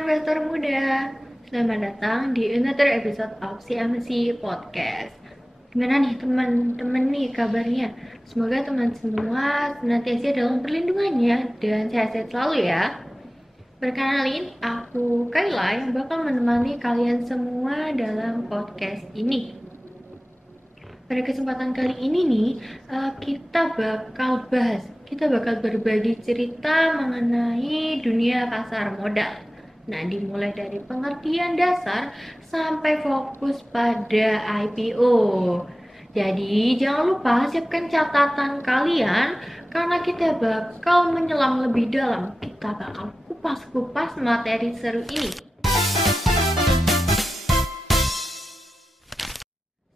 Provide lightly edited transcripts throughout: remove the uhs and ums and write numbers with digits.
investor muda, selamat datang di another episode of CMC Podcast. Gimana nih teman-teman nih kabarnya? Semoga teman semua senantiasa dalam perlindungannya dan sehat-sehat selalu ya. Perkenalin, aku Kayla yang bakal menemani kalian semua dalam podcast ini. Pada kesempatan kali ini nih, kita bakal berbagi cerita mengenai dunia pasar modal. Nah, dimulai dari pengertian dasar sampai fokus pada IPO. Jadi, jangan lupa siapkan catatan kalian karena kita bakal menyelam lebih dalam. Kita bakal kupas-kupas materi seru ini.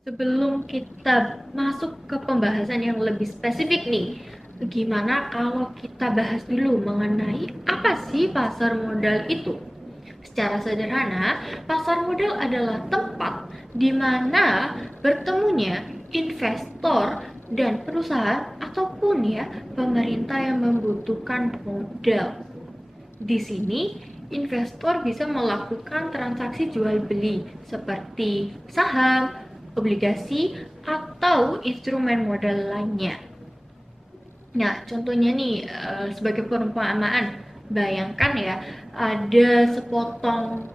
Sebelum kita masuk ke pembahasan yang lebih spesifik nih, gimana kalau kita bahas dulu mengenai apa sih pasar modal itu? Secara sederhana, pasar modal adalah tempat di mana bertemunya investor dan perusahaan ataupun ya pemerintah yang membutuhkan modal. Di sini, investor bisa melakukan transaksi jual beli seperti saham, obligasi, atau instrumen modal lainnya. Nah, contohnya nih, sebagai perumpamaan, bayangkan ya, ada sepotong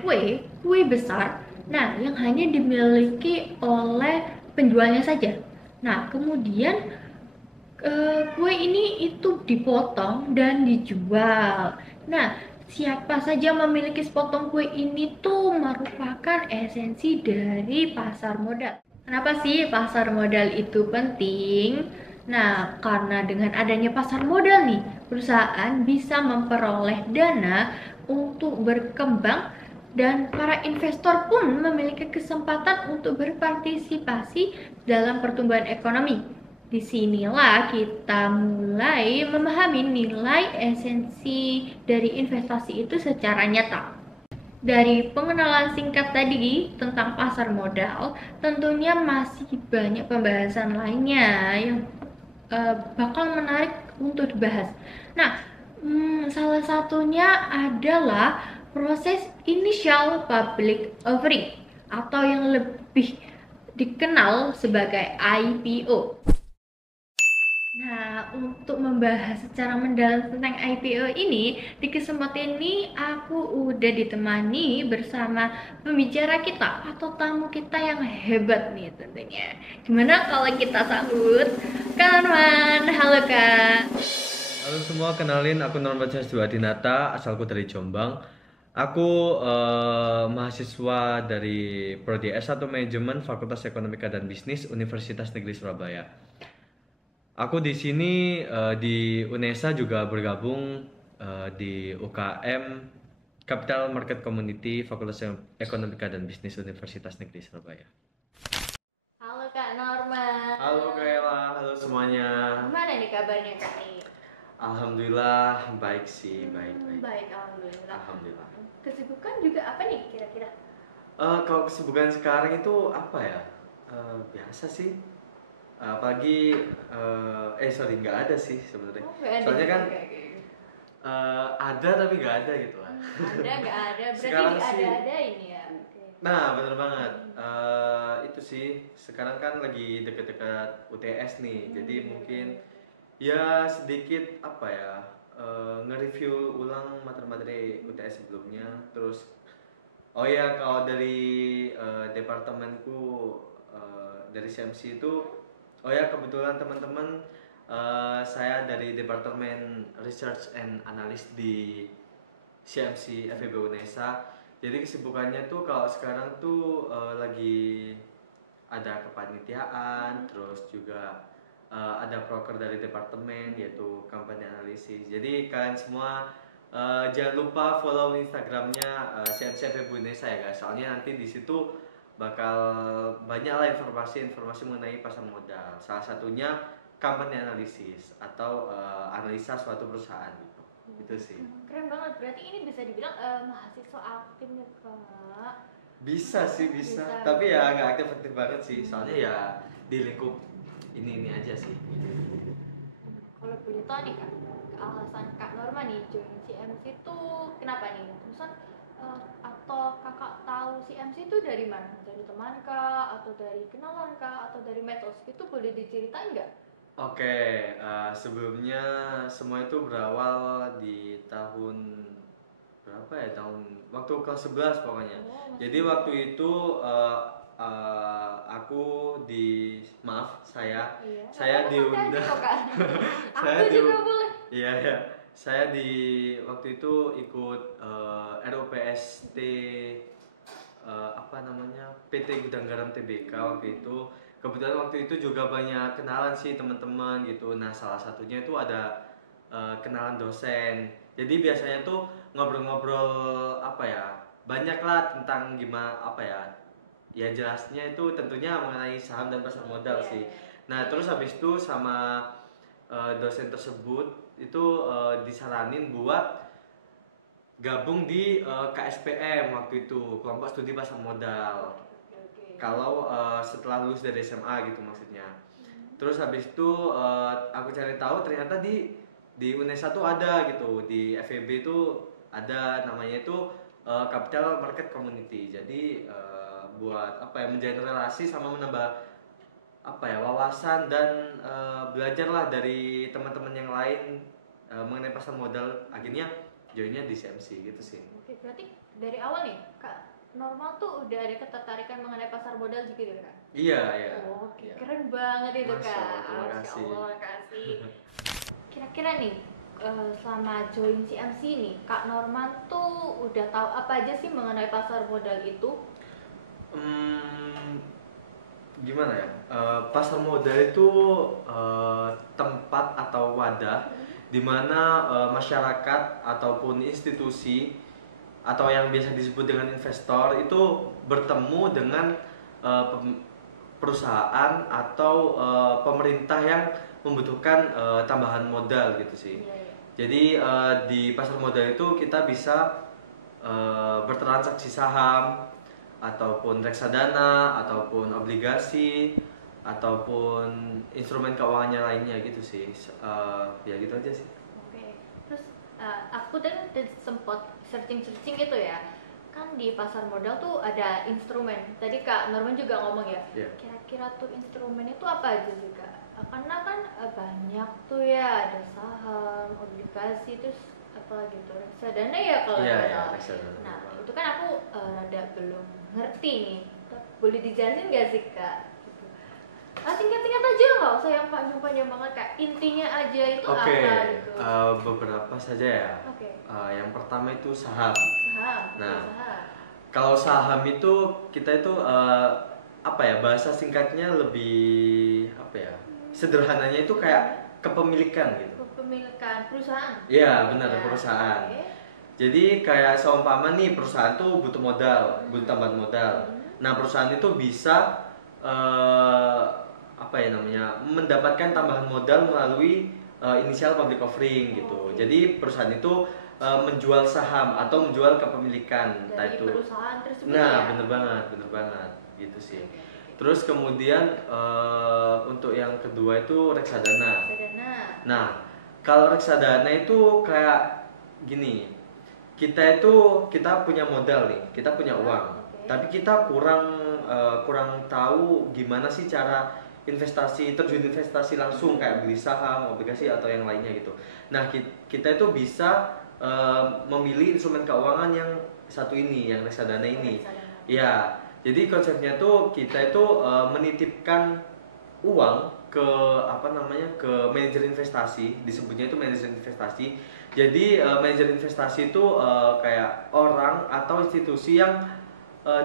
kue besar, nah yang hanya dimiliki oleh penjualnya saja. Nah, kemudian kue ini itu dipotong dan dijual. Nah, siapa saja memiliki sepotong kue ini tuh merupakan esensi dari pasar modal. Kenapa sih pasar modal itu penting? Nah, karena dengan adanya pasar modal nih, perusahaan bisa memperoleh dana untuk berkembang dan para investor pun memiliki kesempatan untuk berpartisipasi dalam pertumbuhan ekonomi. Disinilah kita mulai memahami nilai esensi dari investasi itu secara nyata. Dari pengenalan singkat tadi tentang pasar modal, tentunya masih banyak pembahasan lainnya yang bakal menarik untuk dibahas. Nah, salah satunya adalah proses initial public offering atau yang lebih dikenal sebagai IPO. Nah, untuk membahas secara mendalam tentang IPO ini, di kesempatan ini aku udah ditemani bersama pembicara kita atau tamu kita yang hebat nih tentunya. Gimana kalau kita sambut Kak Norman? Halo Kak. Halo semua, kenalin aku Norman Dinata, asalku dari Jombang. Aku mahasiswa dari Prodi S1 Manajemen Fakultas Ekonomika dan Bisnis Universitas Negeri Surabaya. Aku di sini di UNESA juga bergabung di UKM Capital Market Community Fakultas Ekonomika dan Bisnis Universitas Negeri Surabaya. Halo Kak Norman. Halo Kaela, halo semuanya. Gimana nih kabarnya Kak nih? Alhamdulillah baik sih, baik. Baik, alhamdulillah. Alhamdulillah. Kesibukan juga apa nih kira-kira? Kalau kesibukan sekarang itu apa ya? Biasa sih. Apalagi sorry, nggak ada sih sebenarnya. Soalnya kan ada tapi nggak ada gitu lah. Ada nggak ada, berarti Sekarang sih. ada ini ya. Nah, bener banget. Itu sih. Sekarang kan lagi deket-deket UTS nih. Jadi mungkin ya sedikit apa ya? Nge-review ulang materi-materi UTS sebelumnya. Terus oh ya, kalau dari departemenku dari CMC itu, oh ya kebetulan teman-teman, saya dari Departemen Research and Analysis di CMC FEB UNESA. Jadi kesibukannya tuh kalau sekarang tuh lagi ada kepanitiaan, terus juga ada proker dari departemen yaitu company analysis. Jadi kalian semua jangan lupa follow Instagramnya CMC FEB Indonesia ya guys. Soalnya nanti di situ bakal banyak lah informasi mengenai pasar modal. Salah satunya company analysis atau analisa suatu perusahaan gitu. Itu sih. Keren banget, berarti ini bisa dibilang mahasiswa aktif ya Kak? Bisa sih, bisa. Tapi ya nggak aktif banget sih. Soalnya ya di lingkup ini aja sih. Kalau boleh tahu nih Kak, alasan Kak Norma nih join CMC itu kenapa nih? Terusan atau Kakak tahu CMC itu dari mana? Dari teman Kak, atau dari kenalan Kak, atau dari medsos? Itu boleh diceritain nggak? Oke, sebelumnya semua itu berawal di tahun berapa ya, tahun waktu kelas 11 pokoknya. Oh, Jadi masih waktu muda. itu aku di maaf Iya, nggak saya apa-apa, santai aja diundang. kok Kak. Saya Aku di juga boleh. iya ya. Saya di waktu itu ikut ROPST, apa namanya, PT Gudang Garam TBK waktu itu. Kebetulan waktu itu juga banyak kenalan sih teman-teman gitu. Nah, salah satunya itu ada kenalan dosen. Jadi biasanya tuh ngobrol-ngobrol apa ya? Banyak lah tentang gimana apa ya? Ya jelasnya itu tentunya mengenai saham dan pasar modal Iya, sih. iya. Nah, terus habis itu sama dosen tersebut itu disaranin buat gabung di KSPM waktu itu, kelompok studi pasar modal. Oke, oke. Kalau setelah lulus dari SMA gitu maksudnya. Terus habis itu aku cari tahu ternyata di UNESA tuh ada gitu, di FEB itu ada namanya itu Capital Market Community. Jadi buat apa ya, menjalin relasi sama menambah apa ya, wawasan dan belajarlah dari teman-teman yang lain mengenai pasar modal. Akhirnya joinnya di CMC gitu sih. Oke, berarti dari awal nih, Kak Normal tuh udah ada ketertarikan mengenai pasar modal gitu ya, Kak? Iya, iya. Oke, Iya. keren banget itu, Masya Kak. Allah, terima Masya kasih. Allah, makasih. Kira-kira nih, selama join CMC nih, Kak Norman tuh udah tahu apa aja sih mengenai pasar modal itu? Hmm, gimana ya? Pasar modal itu tempat atau wadah di mana masyarakat ataupun institusi atau yang biasa disebut dengan investor itu bertemu dengan perusahaan atau pemerintah yang membutuhkan tambahan modal gitu sih. Iya, iya. Jadi di pasar modal itu kita bisa bertransaksi saham ataupun reksadana ataupun obligasi ataupun instrumen keuangannya lainnya gitu sih. Ya gitu aja sih. Oke, terus aku tadi sempat searching-searching gitu ya. Kan di pasar modal tuh ada instrumen. Tadi Kak Norman juga ngomong ya. Yeah. Kira-kira tuh instrumen itu apa aja sih Kak? Karena kan banyak tuh ya, ada saham, obligasi, terus apa lagi tuh reksadana ya kalau Iya, nggak iya, salah. reksadana. Nah itu kan aku rada belum ngerti nih. Boleh dijelasin nggak sih Kak? Gitu. Singkat-singkat aja, nggak usah yang panjang-panjang banget Kak. Intinya aja itu Oke, apa gitu. beberapa saja ya. Oke. Yang pertama itu saham. Saham. Nah, Saham. kalau saham itu kita itu apa ya, bahasa singkatnya lebih apa ya, sederhananya itu kayak kepemilikan gitu. Kepemilikan perusahaan. Iya benar, Ya, perusahaan. oke. Jadi kayak seumpama nih perusahaan tuh butuh modal, butuh tambahan modal. Nah perusahaan itu bisa eh, apa ya namanya, mendapatkan tambahan modal melalui inisial public offering gitu. Jadi perusahaan itu menjual saham atau menjual kepemilikan entah Dari itu. perusahaan tersebut Nah ya. bener banget gitu sih. Oke, oke. Terus kemudian untuk yang kedua itu reksadana. Reksadana. Nah, kalau reksadana itu kayak gini, kita punya modal nih, kita punya uang, Oke. tapi kita kurang tahu gimana sih cara terjun investasi langsung kayak beli saham, obligasi atau yang lainnya gitu. Nah, kita itu bisa memilih instrumen keuangan yang satu ini, yang reksadana ini. Reksadana. Ya, jadi konsepnya tuh kita itu menitipkan uang ke apa namanya, ke manajer investasi, disebutnya itu manajer investasi. Jadi manajer investasi itu kayak orang atau institusi yang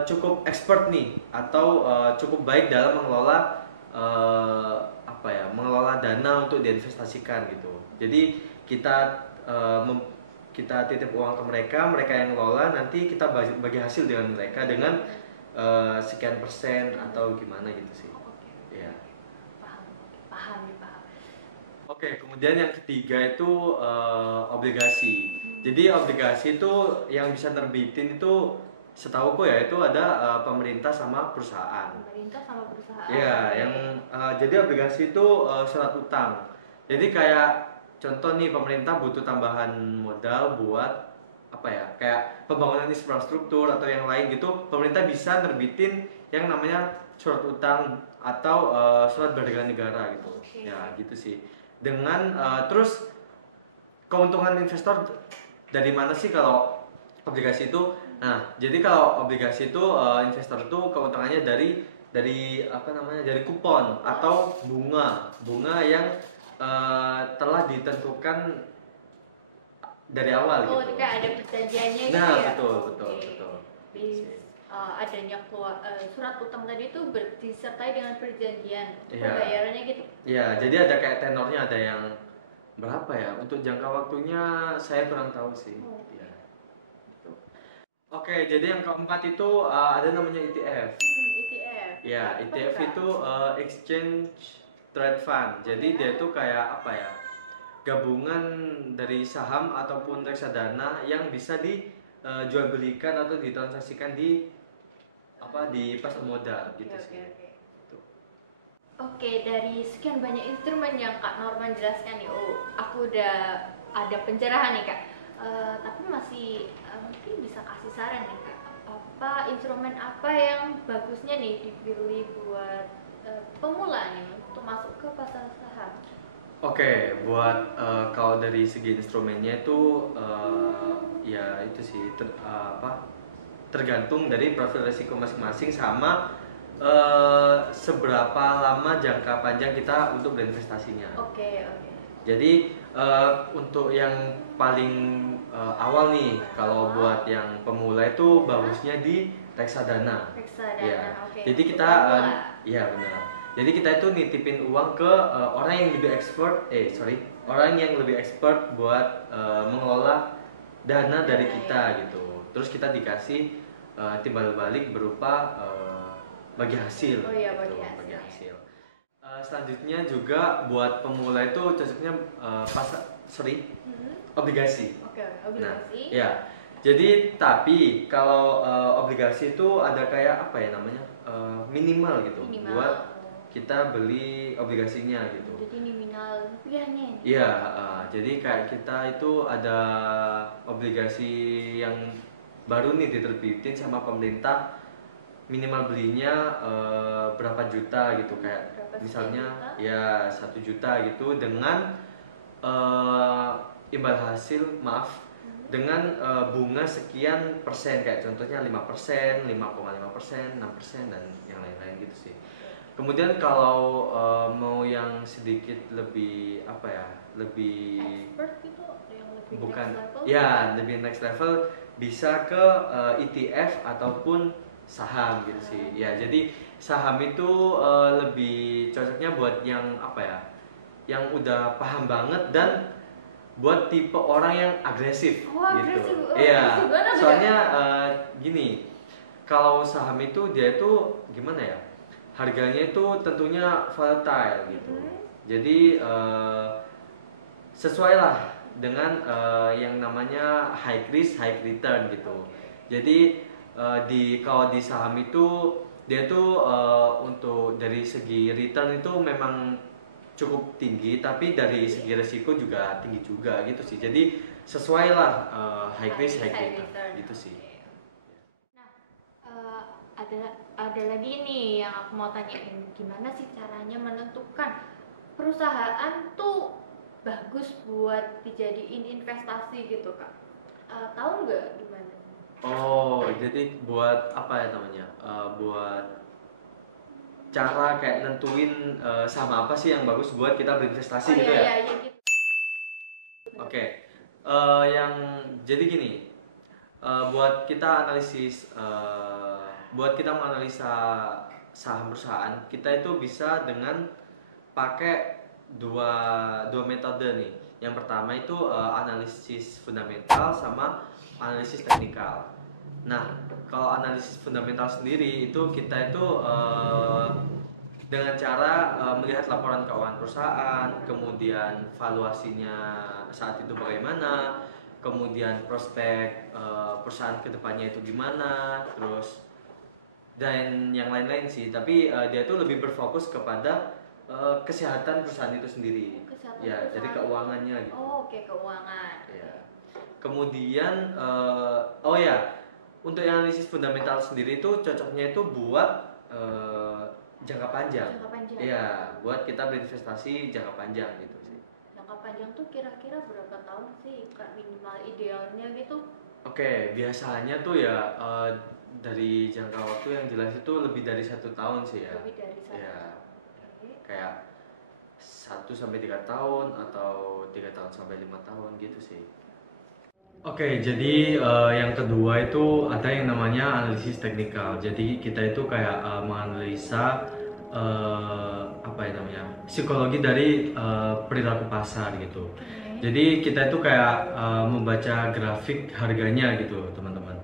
cukup expert nih atau cukup baik dalam mengelola apa ya, mengelola dana untuk diinvestasikan gitu. Jadi kita titip uang ke mereka, mereka yang ngelola, nanti kita bagi hasil dengan mereka dengan sekian persen atau gimana gitu sih. Oke. Ya. Paham. Oke, paham nih, paham. Oke, kemudian yang ketiga itu obligasi. Jadi obligasi itu yang bisa nerbitin itu setauku ya itu ada pemerintah sama perusahaan. Pemerintah sama perusahaan. Ya, Oke. yang jadi obligasi itu surat utang. Jadi kayak contoh nih, pemerintah butuh tambahan modal buat apa ya, kayak pembangunan infrastruktur atau yang lain gitu, pemerintah bisa nerbitin yang namanya surat utang atau surat berharga negara gitu. Oke. Ya gitu sih. Dengan terus keuntungan investor dari mana sih kalau obligasi itu? Nah, jadi kalau obligasi itu investor itu keuntungannya dari apa namanya? Dari kupon atau bunga yang telah ditentukan dari awal Oh, gitu. kayak ada perjanjiannya gitu Nah, ya? betul, Oke. betul, betul. Adanya surat utang tadi itu disertai dengan perjanjian untuk Iya. pembayarannya gitu. Iya, jadi ada kayak tenornya, ada yang berapa ya? Untuk jangka waktunya saya kurang tahu sih. Oh. Iya. Gitu. Oke, jadi yang keempat itu ada namanya ETF. ETF. Ya, Apa ETF tuh, Kak? itu Exchange Trade Fund. Jadi dia itu kayak apa ya? Gabungan dari saham ataupun reksadana yang bisa dijual belikan atau ditransaksikan di pasar modal Oke, gitu oke, sih. oke. Tuh. Oke, dari sekian banyak instrumen yang Kak Norman jelaskan nih, aku udah ada pencerahan nih Kak. Tapi masih mungkin bisa kasih saran nih Kak. Apa instrumen apa yang bagusnya nih dipilih buat pemula nih untuk masuk ke pasar saham? Oke, buat kalau dari segi instrumennya itu ya itu sih tergantung dari profil risiko masing-masing sama seberapa lama jangka panjang kita untuk berinvestasinya. Oke, oke. Jadi untuk yang paling awal nih, kalau buat yang pemula itu bagusnya di reksadana. Reksadana, Ya. oke. Jadi Untuk kita pemula. ya benar. Jadi kita itu nitipin uang ke orang yang lebih orang yang lebih expert buat mengelola dana dari kita gitu. Terus kita dikasih timbal balik berupa bagi hasil. Oh iya, gitu, bagi hasil. Selanjutnya juga buat pemula itu cocoknya obligasi. Oke, Nah, obligasi. ya. Jadi tapi kalau obligasi itu ada kayak apa ya namanya minimal gitu Minimal. buat kita beli obligasinya gitu. Jadi nominal rupiahnya. Iya, jadi kayak kita itu ada obligasi yang baru nih diterbitin sama pemerintah, minimal belinya berapa juta gitu, kayak Berapa misalnya juta? ya 1 juta gitu dengan imbal hasil dengan bunga sekian persen, kayak contohnya 5%, 5,5%, 6% dan yang lain-lain gitu sih. Kemudian kalau mau yang sedikit lebih apa ya, lebih Expert gitu, yang lebih bukan next level. ya lebih next level, bisa ke ETF ataupun saham gitu sih. Ya jadi saham itu lebih cocoknya buat yang apa ya, yang udah paham banget dan buat tipe orang yang agresif Oh, gitu. agresif. Oh, Iya, agresif banget ya? soalnya gini, kalau saham itu dia itu gimana ya, harganya itu tentunya volatile gitu. Jadi sesuai lah dengan yang namanya high risk high return gitu. Jadi kalau di saham itu dia tuh untuk dari segi return itu memang cukup tinggi, tapi dari segi resiko juga tinggi juga gitu sih. Jadi sesuai lah high risk high return gitu sih. Nah, ada lagi nih yang aku mau tanyain, gimana sih caranya menentukan perusahaan tuh bagus buat dijadiin investasi gitu Kak? Tahu nggak gimana? Oh, jadi buat apa ya namanya? Buat cara kayak nentuin saham apa sih yang bagus buat kita berinvestasi gitu ya? Iya, gitu. Oke, yang jadi gini, buat kita menganalisa saham perusahaan, kita itu bisa dengan pakai dua metode nih. Yang pertama itu analisis fundamental sama analisis teknikal. Nah, kalau analisis fundamental sendiri itu kita itu dengan cara melihat laporan keuangan perusahaan, kemudian valuasinya saat itu bagaimana, kemudian prospek perusahaan kedepannya itu gimana, terus dan yang lain-lain sih. Tapi dia itu lebih berfokus kepada kesehatan perusahaan itu sendiri. Kesehatan Ya, jadi perusahaan. keuangannya gitu. Oh, oke, keuangan. Ya. Kemudian oh ya, untuk yang analisis fundamental sendiri itu cocoknya itu buat jangka panjang. Jangka panjang. Iya, buat kita berinvestasi jangka panjang gitu sih. Jangka panjang tuh kira-kira berapa tahun sih Kak, minimal idealnya gitu? Oke, biasanya tuh ya dari jangka waktu yang jelas itu lebih dari 1 tahun sih ya. Lebih dari 1 Ya, tahun. Oke. kayak 1 sampai 3 tahun atau 3 tahun sampai 5 tahun gitu sih. Oke, jadi yang kedua itu ada yang namanya analisis teknikal. Jadi kita itu kayak menganalisa apa ya namanya, psikologi dari perilaku pasar gitu. Jadi kita itu kayak membaca grafik harganya gitu, teman-teman.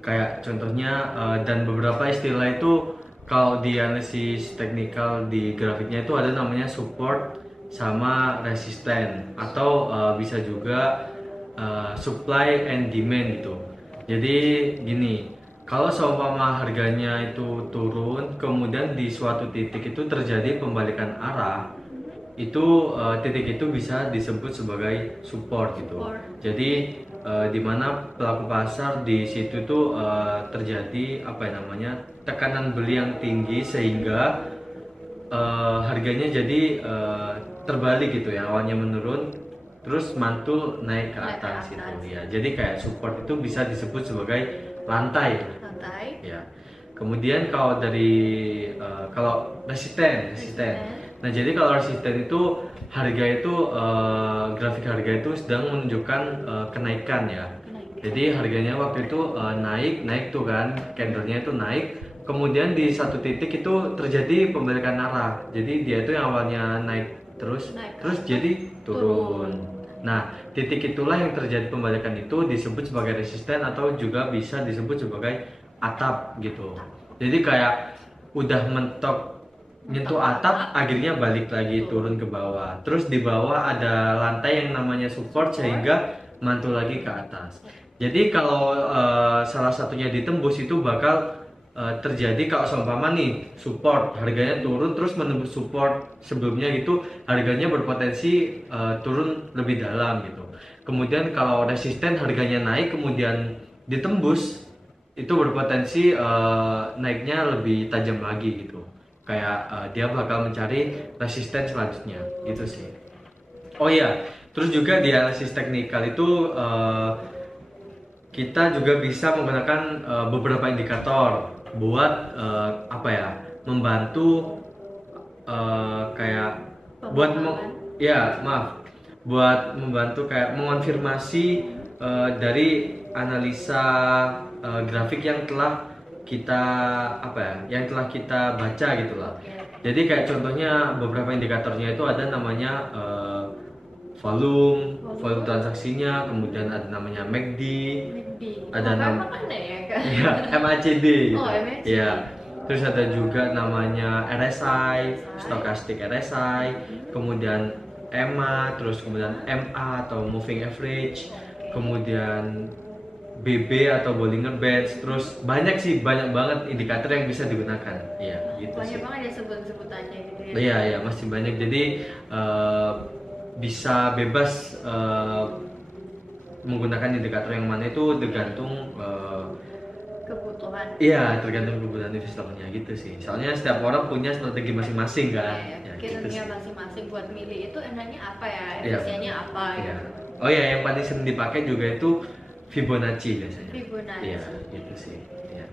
Kayak contohnya dan beberapa istilah itu kalau di analisis teknikal di grafiknya itu ada namanya support sama resisten atau bisa juga supply and demand gitu. Jadi gini, kalau seumpama harganya itu turun, kemudian di suatu titik itu terjadi pembalikan arah, itu titik itu bisa disebut sebagai support gitu. Jadi di mana pelaku pasar di situ tuh terjadi apa ya namanya, tekanan beli yang tinggi sehingga harganya jadi terbalik gitu ya, awalnya menurun terus mantul naik ke atas gitu ya. Jadi kayak support itu bisa disebut sebagai lantai. Ya. Kemudian kalau dari kalau resisten. Nah, jadi kalau resisten itu harga itu grafik harga itu sedang menunjukkan kenaikan ya. Jadi harganya waktu itu naik tuh kan, candlenya itu naik. Kemudian di satu titik itu terjadi pembalikan arah. Jadi dia itu yang awalnya naik terus jadi turun. Nah, titik itulah yang terjadi pembalikan itu disebut sebagai resisten atau juga bisa disebut sebagai atap gitu. Jadi kayak udah mentok nyentuh atap, akhirnya balik lagi turun ke bawah. Terus di bawah ada lantai yang namanya support sehingga mantul lagi ke atas. Jadi kalau salah satunya ditembus itu bakal terjadi kalau seumpama nih support harganya turun terus menembus support sebelumnya gitu, harganya berpotensi turun lebih dalam gitu. Kemudian kalau resisten harganya naik kemudian ditembus, itu berpotensi naiknya lebih tajam lagi gitu. Kayak dia bakal mencari resisten selanjutnya gitu sih. Oh iya, terus juga di analisis teknikal itu kita juga bisa menggunakan beberapa indikator buat apa ya, membantu kayak buat buat membantu kayak mengonfirmasi dari analisa grafik yang telah kita yang telah kita baca gitu lah. Jadi kayak contohnya beberapa indikatornya itu ada namanya volume transaksinya, kemudian ada namanya MACD, ada MACD gitu. Ya. Terus ada juga namanya RSI, stochastic RSI, kemudian EMA, terus kemudian MA atau moving average, kemudian BB atau Bollinger Bands, terus banyak banget indikator yang bisa digunakan. Iya, gitu banyak banget ya sebutannya gitu ya. Iya, masih banyak. Jadi bisa bebas menggunakan indikator yang mana itu tergantung kebutuhan. Iya, tergantung kebutuhan investornya gitu sih. Soalnya setiap orang punya strategi masing-masing kan. Kira-kira masing-masing buat milih itu enaknya apa ya, efisiennya apa gitu. Oh iya, yang paling sering dipakai juga itu Fibonacci biasanya. Iya, gitu sih. Ya.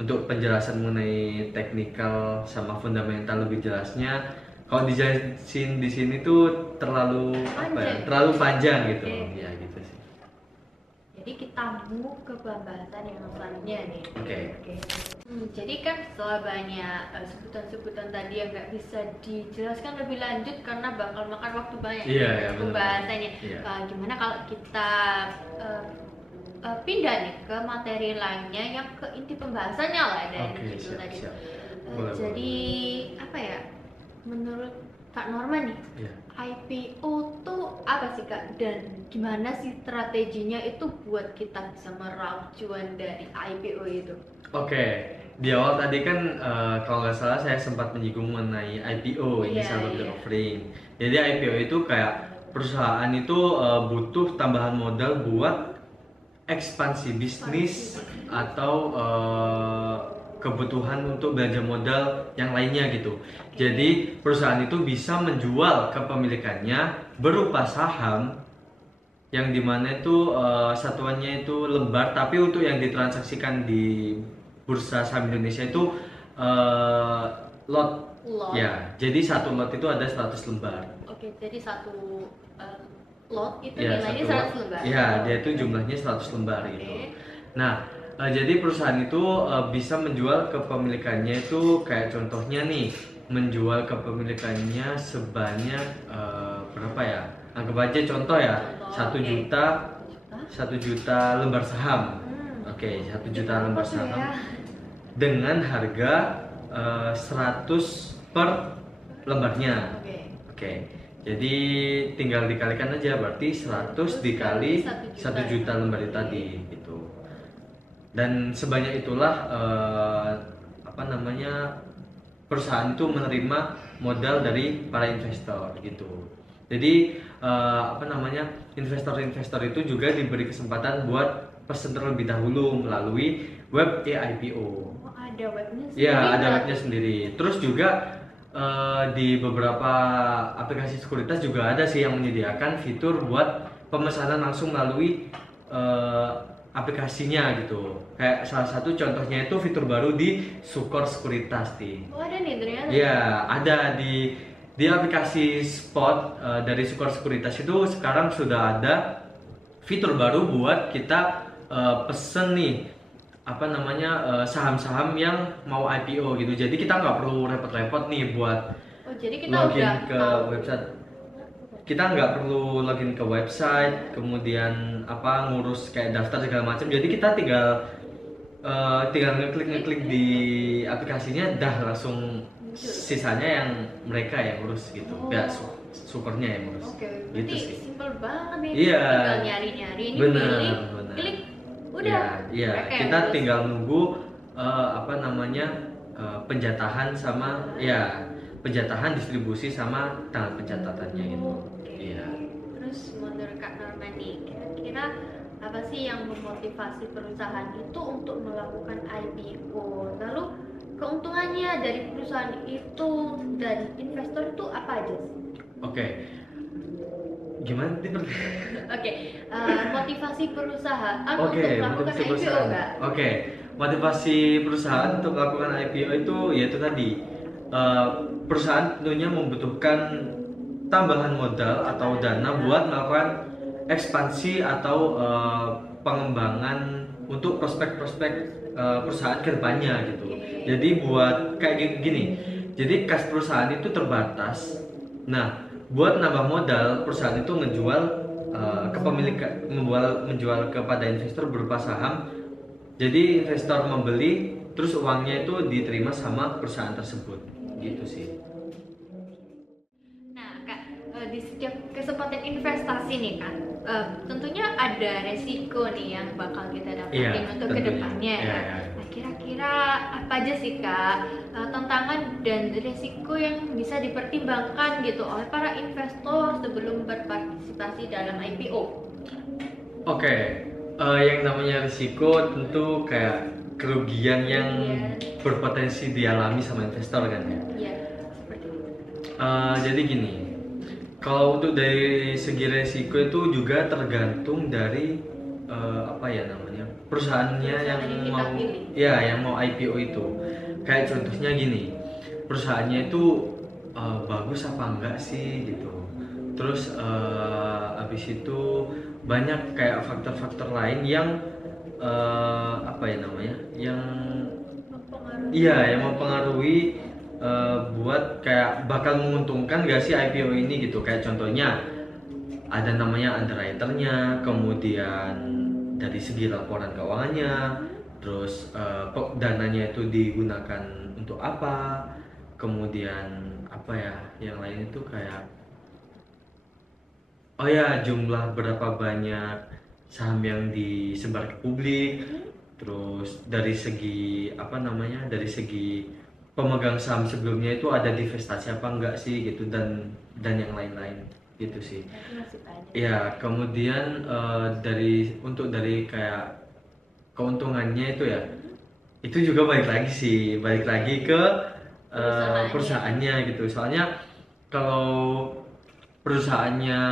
Untuk penjelasan mengenai teknikal sama fundamental lebih jelasnya, kalau dijelasin di sini tuh terlalu terlalu panjang gitu. Ya, gitu sih. Jadi kita move ke pembahasan yang selanjutnya nih. Oke. Jadi kan setelah banyak sebutan-sebutan tadi yang nggak bisa dijelaskan lebih lanjut karena bakal makan waktu banyak pembahasannya. Gimana kalau kita pindah nih ke materi lainnya yang ke inti pembahasannya lah dari situ tadi. Jadi apa ya? Menurut Kak Norma nih, Iya. IPO tuh apa sih Kak? Dan gimana sih strateginya itu buat kita bisa meraup cuan dari IPO itu? Oke, di awal tadi kan kalau nggak salah saya sempat menyinggung mengenai IPO, Iya, initial public iya. offering. Jadi IPO itu kayak perusahaan itu butuh tambahan modal buat ekspansi bisnis atau kebutuhan untuk belanja modal yang lainnya gitu. Jadi perusahaan itu bisa menjual kepemilikannya berupa saham yang dimana itu satuannya itu lembar, tapi untuk yang ditransaksikan di Bursa Saham Indonesia itu eh, lot. Lot. Ya, jadi satu lot itu ada 100 lembar. Oke, jadi satu lot itu Ya, nilainya satu lot. 100 lembar. Ya, dia itu jumlahnya 100 lembar Oke. gitu. Nah, jadi perusahaan itu bisa menjual kepemilikannya itu kayak contohnya nih, menjual kepemilikannya sebanyak berapa ya? Anggap aja contoh ya, Contoh, 1 oke. juta 1 juta lembar saham. Oke, 1 juta lembar Apa tuh saham ya? dengan harga 100 per lembarnya. Oke. Oke, jadi tinggal dikalikan aja, berarti 100 dikali 1 juta lembar itu tadi gitu. Dan sebanyak itulah apa namanya, perusahaan itu menerima modal dari para investor gitu. Jadi apa namanya, investor-investor itu juga diberi kesempatan buat pesen terlebih dahulu melalui web eIPO. Oh, ada webnya sendiri. Ya, ada berarti? webnya sendiri. Terus juga di beberapa aplikasi sekuritas juga ada sih yang menyediakan fitur buat pemesanan langsung melalui aplikasinya gitu. Kayak salah satu contohnya itu fitur baru di Sukor Sekuritas nih. Oh, ada nih ternyata. Iya, ada di aplikasi Spot dari Sukor Sekuritas itu sekarang sudah ada fitur baru buat kita pesen nih apa namanya saham-saham yang mau IPO gitu. Jadi kita nggak perlu repot-repot nih buat Oh, jadi kita login udah ke tahu. website. Kita nggak perlu login ke website, kemudian apa ngurus kayak daftar segala macam. Jadi kita tinggal ngeklik di aplikasinya, dah langsung sisanya yang mereka yang ngurus gitu. Oh. Nggak supernya yang ngurus. Oke, Gitu berarti sih. simple banget nih. Iya. Tinggal nyari-nyari ini Benar, pilih, benar. klik, udah. Iya, Mereka yang kita ngurus. tinggal nunggu apa namanya penjatahan sama ya penjatahan distribusi sama tanggal pencatatannya gitu. Oke. Iya. Terus menurut Kak Norma nih, kira-kira apa sih yang memotivasi perusahaan itu untuk melakukan IPO? Lalu keuntungannya dari perusahaan itu dan investor itu apa aja sih? Oke. Gimana nih? Oke, motivasi perusahaan Oke, untuk melakukan motivasi IPO perusahaan. Kak? Oke, motivasi perusahaan untuk melakukan IPO itu yaitu tadi perusahaan tentunya membutuhkan tambahan modal atau dana buat melakukan ekspansi atau pengembangan untuk prospek-prospek perusahaan kedepannya gitu. Jadi buat kayak gini, jadi kas perusahaan itu terbatas. Nah, buat nambah modal perusahaan itu ngejual kepemilikan, menjual kepada investor berupa saham. Jadi investor membeli, terus uangnya itu diterima sama perusahaan tersebut, gitu sih. Nah, Kak, di setiap kesempatan investasi nih kan, tentunya ada resiko nih yang bakal kita dapatin Iya, untuk tentunya. kedepannya Iya, ya. iya. Nah, kira-kira apa aja sih Kak tantangan dan resiko yang bisa dipertimbangkan gitu oleh para investor sebelum berpartisipasi dalam IPO? Oke, yang namanya risiko tentu kayak kerugian yang berpotensi dialami sama investor kan ya. Iya, seperti itu. Jadi gini, kalau untuk dari segi resiko itu juga tergantung dari apa ya namanya perusahaannya yang Perusahaan yang kita mau pilih. ya yang mau IPO itu. Kayak contohnya gini, perusahaannya itu bagus apa enggak sih gitu. Terus habis itu banyak kayak faktor-faktor lain yang apa ya namanya yang iya yang mempengaruhi buat kayak bakal menguntungkan gak sih IPO ini gitu. Kayak contohnya ada namanya underwriternya, kemudian dari segi laporan keuangannya, terus dananya itu digunakan untuk apa, kemudian apa ya, yang lain itu kayak oh ya, jumlah berapa banyak saham yang disebar ke publik, terus dari segi apa namanya, dari segi pemegang saham sebelumnya itu ada divestasi apa enggak sih gitu, dan yang lain-lain gitu sih. Masih banyak. Ya, kemudian dari kayak keuntungannya itu ya, itu juga balik lagi ke perusahaannya gitu. Soalnya kalau perusahaannya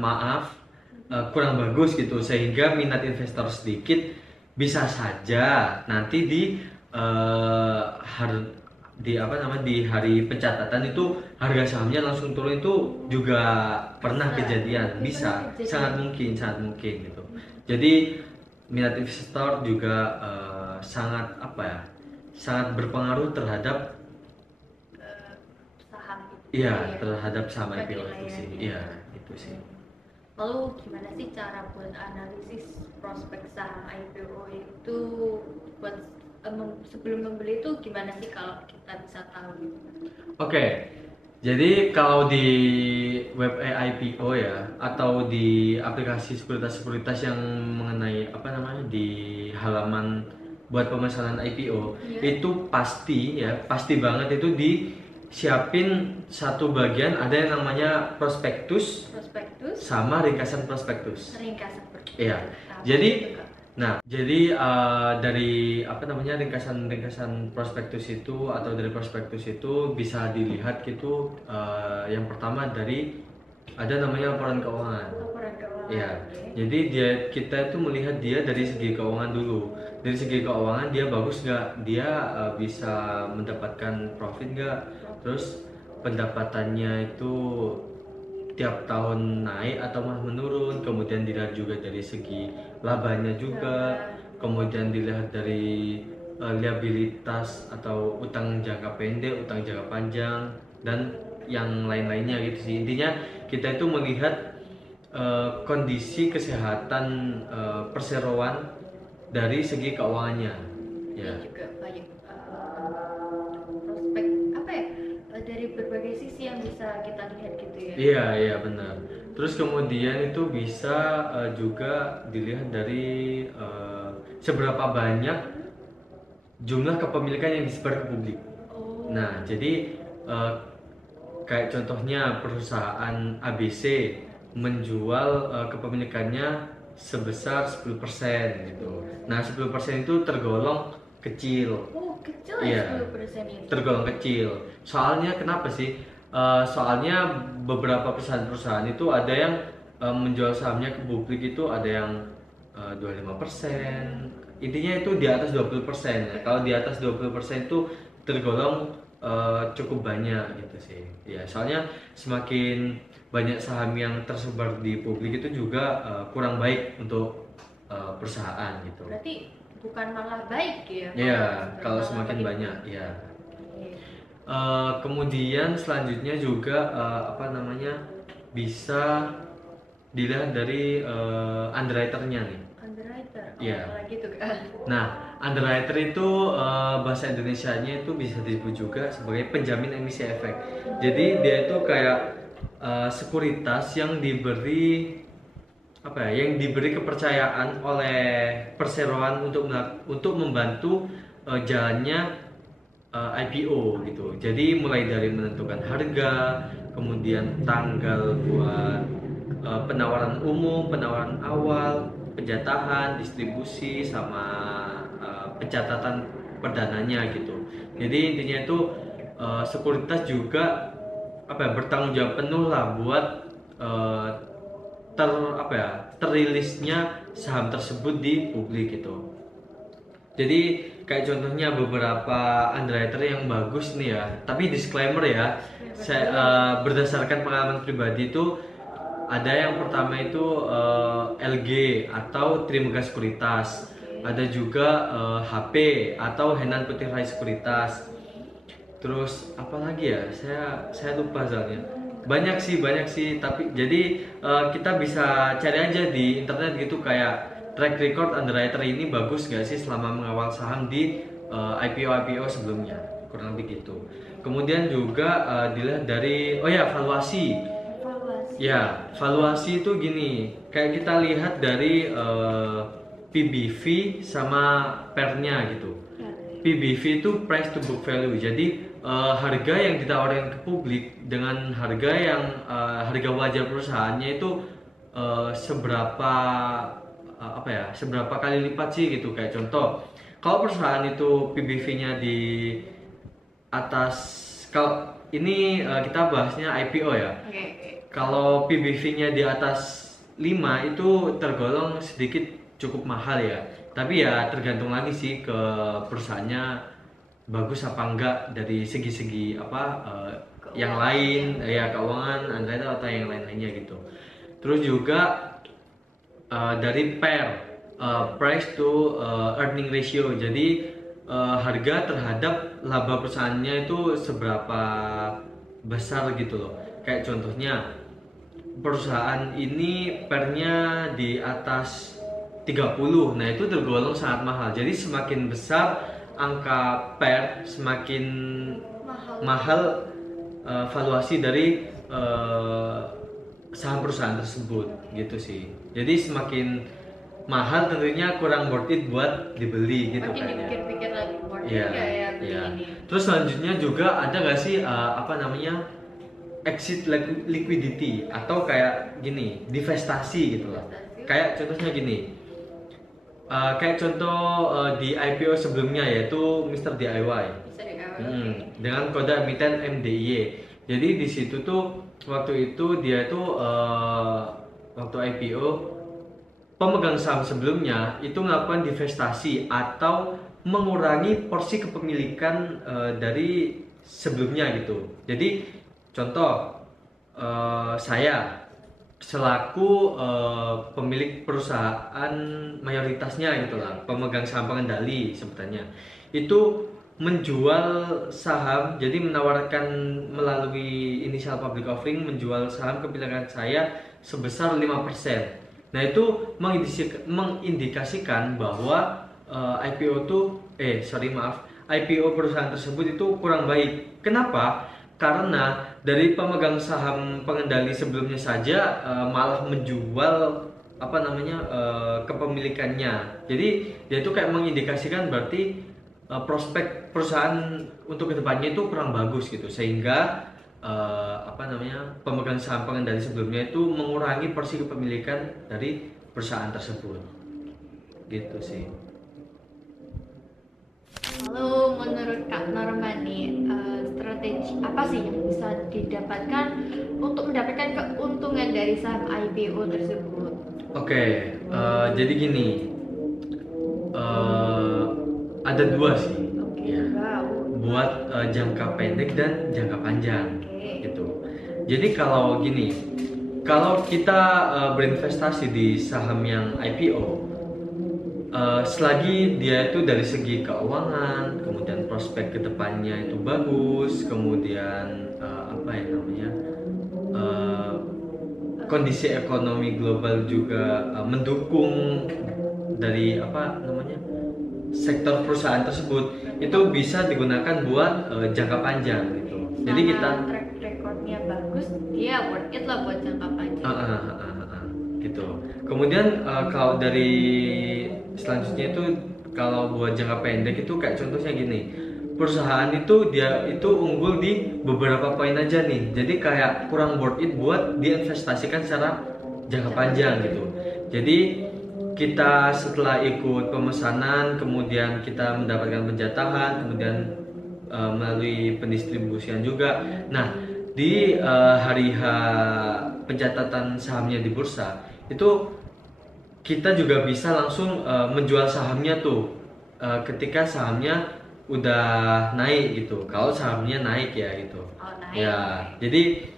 maaf kurang bagus gitu sehingga minat investor sedikit, bisa saja nanti di hari pencatatan itu harga sahamnya langsung turun, itu juga pernah kejadian, bisa sangat mungkin gitu. Jadi minat investor juga sangat apa ya, sangat berpengaruh terhadap saham iya, terhadap saham IPO itu sih. Iya, itu sih. Lalu gimana sih cara buat analisis prospek saham IPO itu, buat sebelum membeli itu gimana sih kalau kita bisa tahu gitu? Oke, jadi kalau di web IPO ya, atau di aplikasi sekuritas yang mengenai apa namanya, di halaman buat pemesanan IPO, itu pasti banget itu disiapin satu bagian ada yang namanya prospektus sama ringkasan prospektus. Iya. Jadi dari apa namanya, ringkasan prospektus itu atau dari prospektus itu bisa dilihat gitu, yang pertama dari ada namanya laporan keuangan. Ya, jadi kita itu melihat dia dari segi keuangan dulu. Dari segi keuangan dia bagus nggak, dia bisa mendapatkan profit nggak, terus pendapatannya itu tiap tahun naik atau malah menurun. Kemudian dilihat juga dari segi labanya juga, kemudian dilihat dari liabilitas atau utang jangka pendek, utang jangka panjang, dan yang lain-lainnya gitu sih. Intinya kita itu melihat kondisi kesehatan perseroan dari segi keuangannya. Ya. Juga banyak prospek apa ya, dari berbagai sisi yang bisa kita lihat gitu ya. Iya benar. Terus kemudian itu bisa juga dilihat dari seberapa banyak jumlah kepemilikan yang disebar ke publik. Nah, jadi kayak contohnya perusahaan ABC menjual kepemilikannya sebesar 10% gitu. Nah, 10% itu tergolong kecil. Kecil ya, 10% itu. Tergolong kecil. Soalnya kenapa sih? Soalnya beberapa perusahaan-perusahaan itu ada yang menjual sahamnya ke publik itu ada yang 25%. Intinya itu di atas 20%. Kalau di atas 20% itu tergolong cukup banyak gitu sih. Ya, soalnya semakin banyak saham yang tersebar di publik itu juga kurang baik untuk perusahaan gitu. Berarti bukan malah baik ya? Iya, kalau semakin banyak, ya. Kemudian selanjutnya juga apa namanya, bisa dilihat dari underwriter-nya nih. Underwriter? Iya. Gitu kan? Nah, underwriter itu bahasa Indonesianya itu bisa disebut juga sebagai penjamin emisi efek. Jadi dia itu kayak sekuritas yang diberi apa ya, yang diberi kepercayaan oleh perseroan untuk membantu jalannya IPO gitu. Jadi mulai dari menentukan harga, kemudian tanggal buat penawaran umum, penawaran awal, penjatahan, distribusi, sama pencatatan perdananya gitu. Jadi intinya itu sekuritas juga bertanggung jawab penuh lah buat terilisnya saham tersebut di publik gitu. Jadi kayak contohnya beberapa underwriter yang bagus nih ya, tapi disclaimer ya, saya berdasarkan pengalaman pribadi itu ada yang pertama itu LG atau Trimegah Sekuritas, ada juga HP atau Henan Putih Rai Sekuritas. Terus apa lagi ya? Saya lupa soalnya. Banyak sih, tapi jadi kita bisa cari aja di internet gitu, kayak track record underwriter ini bagus gak sih selama mengawal saham di IPO sebelumnya, kurang lebih gitu. Kemudian juga dilihat dari valuasi. Evaluasi. Ya, valuasi itu gini, kayak kita lihat dari PBV sama pernya gitu. Ya. PBV itu price to book value. Jadi harga yang ditawarkan ke publik dengan harga yang harga wajar perusahaannya itu seberapa seberapa kali lipat sih gitu. Kayak contoh, kalau perusahaan itu PBV-nya di atas, kalau ini kita bahasnya IPO ya. Oke. Kalau PBV-nya di atas 5 itu tergolong sedikit cukup mahal ya. Tapi ya tergantung lagi sih ke perusahaannya bagus apa enggak dari segi-segi yang lain ya, keuangan Android atau yang lain-lainnya gitu. Terus juga dari price to earning ratio. Jadi harga terhadap laba perusahaannya itu seberapa besar gitu loh. Kayak contohnya perusahaan ini pernya di atas 30, nah itu tergolong sangat mahal. Jadi semakin besar angka per, semakin mahal valuasi dari saham perusahaan tersebut gitu sih. Jadi semakin mahal tentunya kurang worth it buat dibeli gitu Makin kan ya. dipikir-pikir lagi worth it Iya, nggak ya beli iya. ini. Terus selanjutnya juga ada nggak sih exit liquidity atau kayak gini, divestasi gitu loh. Kayak contohnya gini, kayak contoh di IPO sebelumnya yaitu Mr. DIY. Bisa di Dengan kode emiten MDIY. Jadi di situ tuh waktu itu dia tuh waktu IPO pemegang saham sebelumnya itu melakukan divestasi atau mengurangi porsi kepemilikan dari sebelumnya gitu. Jadi contoh saya selaku pemilik perusahaan mayoritasnya gitulah, pemegang saham pengendali sebutannya, itu menjual saham, jadi menawarkan melalui initial public offering, menjual saham kepemilikan saya sebesar 5%. Nah itu mengindikasikan bahwa IPO perusahaan tersebut itu kurang baik. Kenapa? Karena dari pemegang saham pengendali sebelumnya saja malah menjual kepemilikannya. Jadi dia itu kayak mengindikasikan berarti prospek perusahaan untuk kedepannya itu kurang bagus gitu, sehingga pemegang saham pengendali sebelumnya itu mengurangi porsi kepemilikan dari perusahaan tersebut gitu sih. Lalu menurut Kak Norma nih, strategi apa sih yang bisa didapatkan untuk mendapatkan keuntungan dari saham IPO tersebut? Oke, jadi gini, ada dua sih, ya, buat jangka pendek dan jangka panjang, gitu. Jadi kalau gini, kalau kita berinvestasi di saham yang IPO, selagi dia itu dari segi keuangan, kemudian prospek kedepannya itu bagus, kemudian kondisi ekonomi global juga mendukung dari sektor perusahaan tersebut, itu bisa digunakan buat jangka panjang gitu. Jadi kita track recordnya bagus, dia worth it lah buat jangka panjang. Gitu. Kemudian kalau dari selanjutnya itu kalau buat jangka pendek itu kayak contohnya gini, perusahaan itu dia itu unggul di beberapa poin aja nih, jadi kayak kurang worth it buat diinvestasikan secara jangka panjang gitu. Jadi kita setelah ikut pemesanan, kemudian kita mendapatkan penjatahan, kemudian melalui pendistribusian juga. Nah di hari H pencatatan sahamnya di bursa itu kita juga bisa langsung menjual sahamnya tuh ketika sahamnya udah naik gitu. Kalau sahamnya naik ya gitu. Naik. Ya, jadi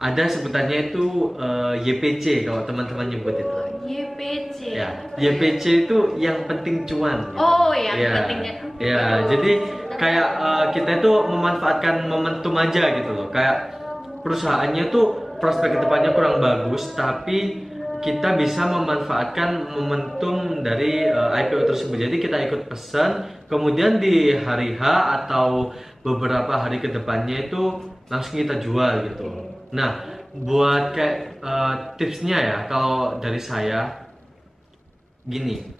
ada sebutannya itu YPC kalau teman-teman nyebut itu. YPC. Ya, YPC itu yang penting cuan. Yang pentingnya. Ya, jadi kayak kita itu memanfaatkan momentum aja gitu loh. Kayak perusahaannya tuh prospek kedepannya kurang bagus, tapi kita bisa memanfaatkan momentum dari IPO tersebut. Jadi kita ikut pesan, kemudian di hari H atau beberapa hari ke depannya itu langsung kita jual gitu. Nah, buat kayak tipsnya ya, kalau dari saya gini,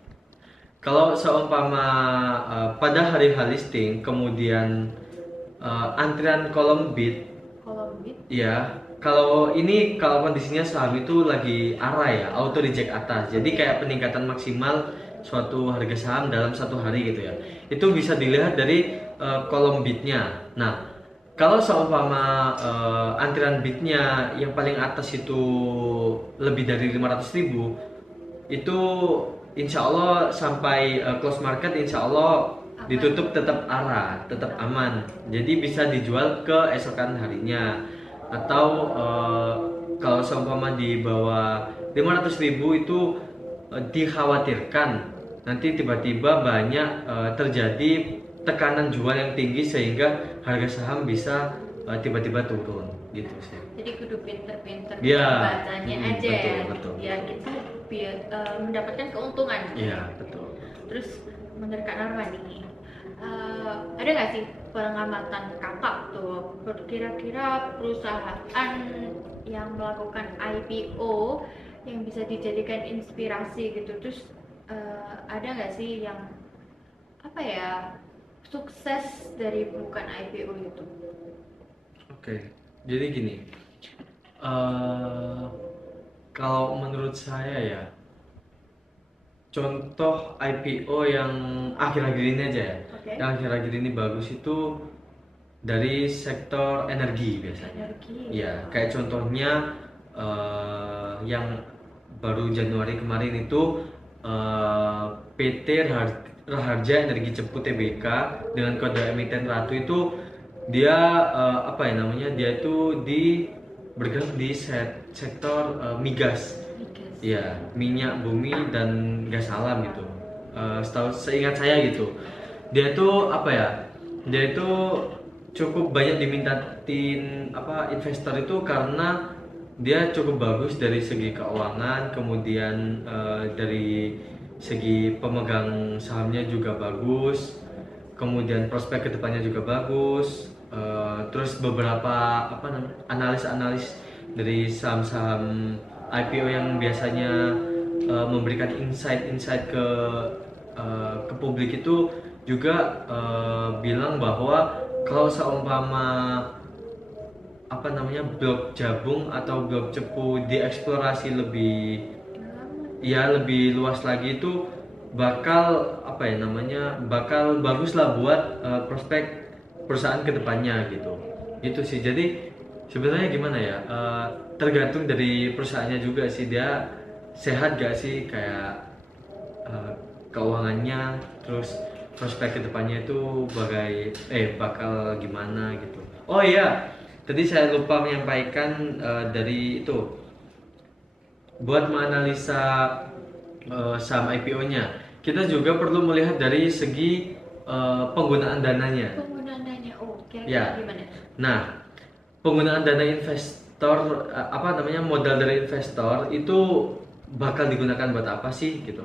kalau seumpama pada hari H listing, kemudian antrian kolom bid, ya, kalau kondisinya saham itu lagi arah ya, auto reject atas. Jadi kayak peningkatan maksimal suatu harga saham dalam satu hari gitu ya. Itu bisa dilihat dari kolom bidnya. Nah, kalau seumpama antrian bidnya yang paling atas itu lebih dari 500.000, itu insya Allah sampai close market insya Allah ditutup tetap arah, tetap aman. Jadi bisa dijual ke esokan harinya. Atau kalau seumpama di bawah 500.000 itu dikhawatirkan nanti tiba-tiba banyak terjadi tekanan jual yang tinggi sehingga harga saham bisa tiba-tiba turun gitu sih. Jadi kudu pinter-pinter ya, bacanya aja betul. Ya kita biar mendapatkan keuntungan. Iya betul. Terus menurut Kak Norma nih, ada nggak sih pengamatan kakak tuh kira-kira perusahaan yang melakukan IPO yang bisa dijadikan inspirasi gitu? Terus ada nggak sih yang apa ya sukses dari bukan IPO itu? Oke, jadi gini, kalau menurut saya ya, contoh IPO yang akhir-akhir ini aja ya, yang akhir-akhir ini bagus itu dari sektor energi biasanya. Ya, kayak contohnya yang baru Januari kemarin itu PT Raharja Energi Cepu Tbk dengan kode emiten Ratu itu dia dia itu bergerak di sektor migas. Ya, minyak bumi dan gas alam gitu. Seingat saya gitu. Dia itu dia itu cukup banyak dimintatin investor itu karena dia cukup bagus dari segi keuangan, kemudian dari segi pemegang sahamnya juga bagus, kemudian prospek kedepannya juga bagus. Terus beberapa analis dari saham-saham IPO yang biasanya memberikan insight ke publik itu juga bilang bahwa kalau seumpama blok Jabung atau blok Cepu dieksplorasi lebih luas lagi itu bakal bakal bagus lah buat prospek perusahaan kedepannya gitu. Itu sih. Jadi sebenarnya gimana ya, tergantung dari perusahaannya juga sih, dia sehat gak sih kayak keuangannya, terus prospek kedepannya itu bakal gimana gitu. Oh iya, tadi saya lupa menyampaikan dari itu, buat menganalisa saham IPO-nya kita juga perlu melihat dari segi penggunaan dananya. Ya. Gimana? Nah, penggunaan dana investor modal dari investor itu bakal digunakan buat apa sih gitu.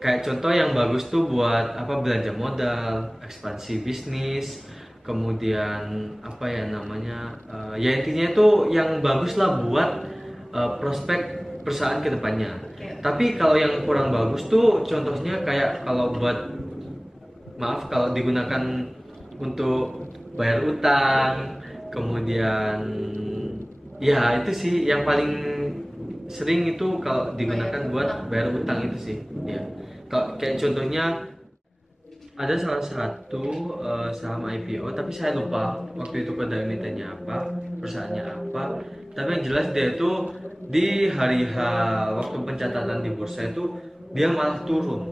Kayak contoh yang bagus tuh buat belanja modal, ekspansi bisnis, kemudian ya intinya itu yang bagus lah buat prospek perusahaan kedepannya. Tapi kalau yang kurang bagus tuh contohnya kayak kalau digunakan untuk bayar utang, kemudian ya itu sih yang paling sering itu kalau digunakan buat bayar utang itu sih. Ya. Kalau kayak contohnya ada salah satu saham IPO, tapi saya lupa waktu itu kode emitennya apa, perusahaannya apa. Tapi yang jelas dia itu di hari H waktu pencatatan di bursa itu dia malah turun.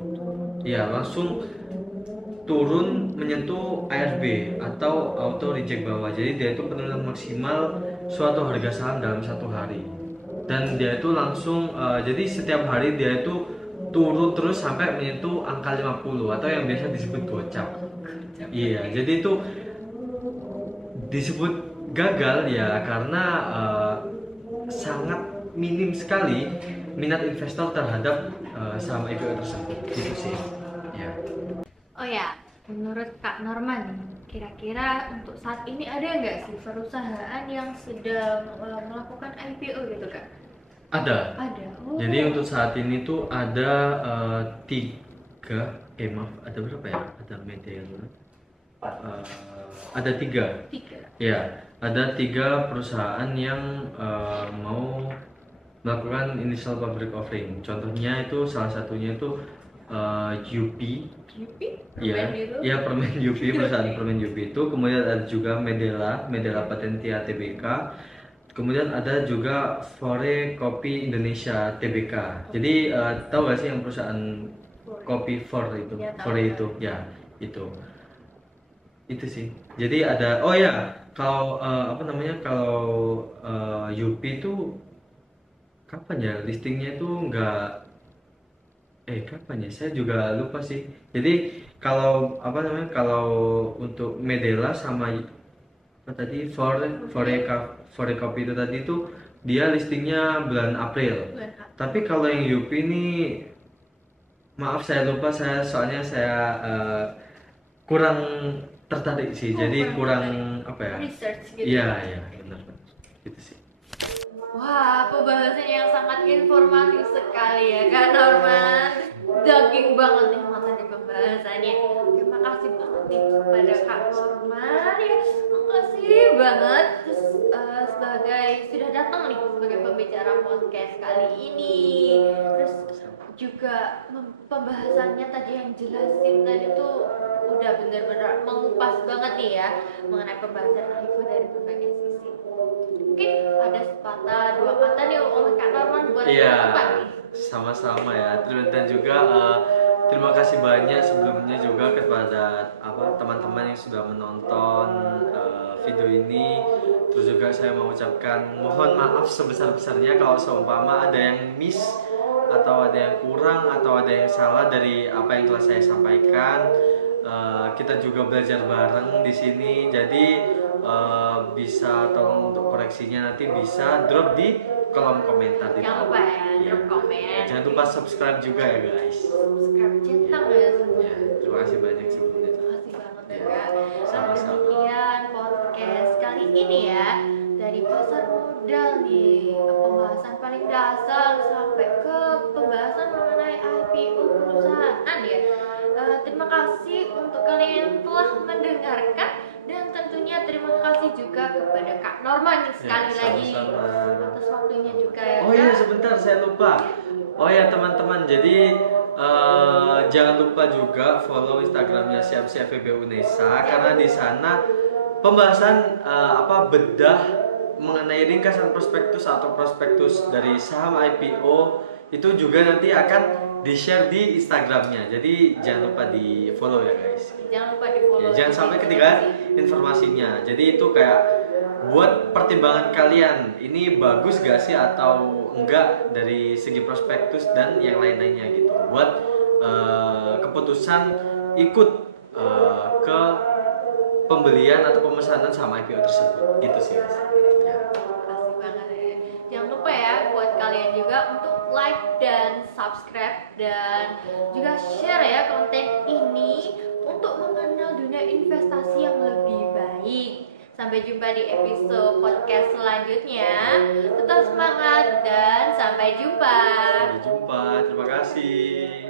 Ya, langsung turun menyentuh ARB atau auto reject bawah. Jadi dia itu penurunan maksimal suatu harga saham dalam satu hari. Dan dia itu langsung jadi setiap hari dia itu turun terus sampai menyentuh angka 50 atau yang biasa disebut gocap. Iya, jadi itu disebut gagal ya karena sangat minim sekali minat investor terhadap saham IPO tersebut gitu sih ya. Oh ya, menurut Kak Norman, kira-kira untuk saat ini ada nggak sih perusahaan yang sedang melakukan IPO gitu Kak? Ada. Ada. Oh. Jadi untuk saat ini tuh ada tiga, maaf, ada berapa ya? Ada Medela. Ada tiga. Ya, ada tiga perusahaan yang mau melakukan initial public offering. Contohnya itu salah satunya itu UP. Ya permen UP, perusahaan permen UP itu. Kemudian ada juga Medela Patentia Tbk. Kemudian ada juga Fore Kopi Indonesia Tbk. Jadi tahu gak sih yang perusahaan kopi Fore itu? Ya, Fore itu, ya itu sih. Jadi ada, oh ya, kalau apa namanya, kalau UP itu kapan ya listingnya itu nggak, kapan ya? Saya juga lupa sih. Jadi kalau apa namanya, kalau untuk Medela sama apa tadi Fore Kopi itu tadi itu dia listingnya bulan April. Tapi kalau yang UP ini maaf saya lupa, soalnya saya kurang tertarik sih. Jadi kurang apa ya? Research gitu. Iya benar gitu sih. Wah, pembahasan yang sangat informatif sekali ya Kak Norman. Daging banget nih materi pembahasannya. Terima kasih banget nih kepada Kak Norman ya. Makasih banget terus sebagai sudah datang nih sebagai pembicara podcast kali ini. Terus juga pembahasannya tadi yang jelasin tadi tuh udah bener-bener mengupas banget nih ya mengenai pembahasan IPO dari berbagai sisi. Mungkin ada sepatah dua kata nih oleh Kak Norman buat teman-teman nih. Sama-sama ya. Dan juga terima kasih banyak sebelumnya juga kepada teman-teman yang sudah menonton video ini. Terus juga saya mengucapkan mohon maaf sebesar-besarnya kalau seumpama ada yang miss atau ada yang kurang atau ada yang salah dari apa yang telah saya sampaikan. Kita juga belajar bareng di sini, jadi bisa tolong untuk koreksinya nanti bisa drop di kolom komentar di bawah. Jangan lupa ya, drop komen. Jangan lupa subscribe juga ya guys. Subscribe centang ya semua. Terima kasih banyak sebelumnya. Terima kasih banget ya Kak. Demikian podcast kali ini ya, dari pasar modal nih, pembahasan paling dasar sampai ke pembahasan mengenai IPO perusahaan ya. Terima kasih untuk kalian yang telah mendengarkan dan tentunya terima kasih juga kepada Kak Norman sekali lagi atas waktunya juga ya. Oh iya sebentar saya lupa. Oh ya teman-teman, jadi jangan lupa juga follow Instagramnya Siap-Siap FEB Unesa karena di sana pembahasan bedah mengenai ringkasan prospektus atau prospektus dari saham IPO itu juga nanti akan di-share di Instagramnya. Jadi jangan lupa di follow ya guys. Jangan lupa di follow. Ya, jangan sampai ketinggalan informasinya. Jadi itu kayak buat pertimbangan kalian, ini bagus gak sih atau enggak dari segi prospektus dan yang lain-lainnya gitu. Buat keputusan ikut ke pembelian atau pemesanan saham IPO tersebut. Gitu sih guys. Makasih banget ya. Jangan lupa ya buat kalian juga untuk like dan subscribe dan juga share ya konten ini untuk mengenal dunia investasi yang lebih baik. Sampai jumpa di episode podcast selanjutnya. Tetap semangat dan sampai jumpa. Sampai jumpa. Terima kasih.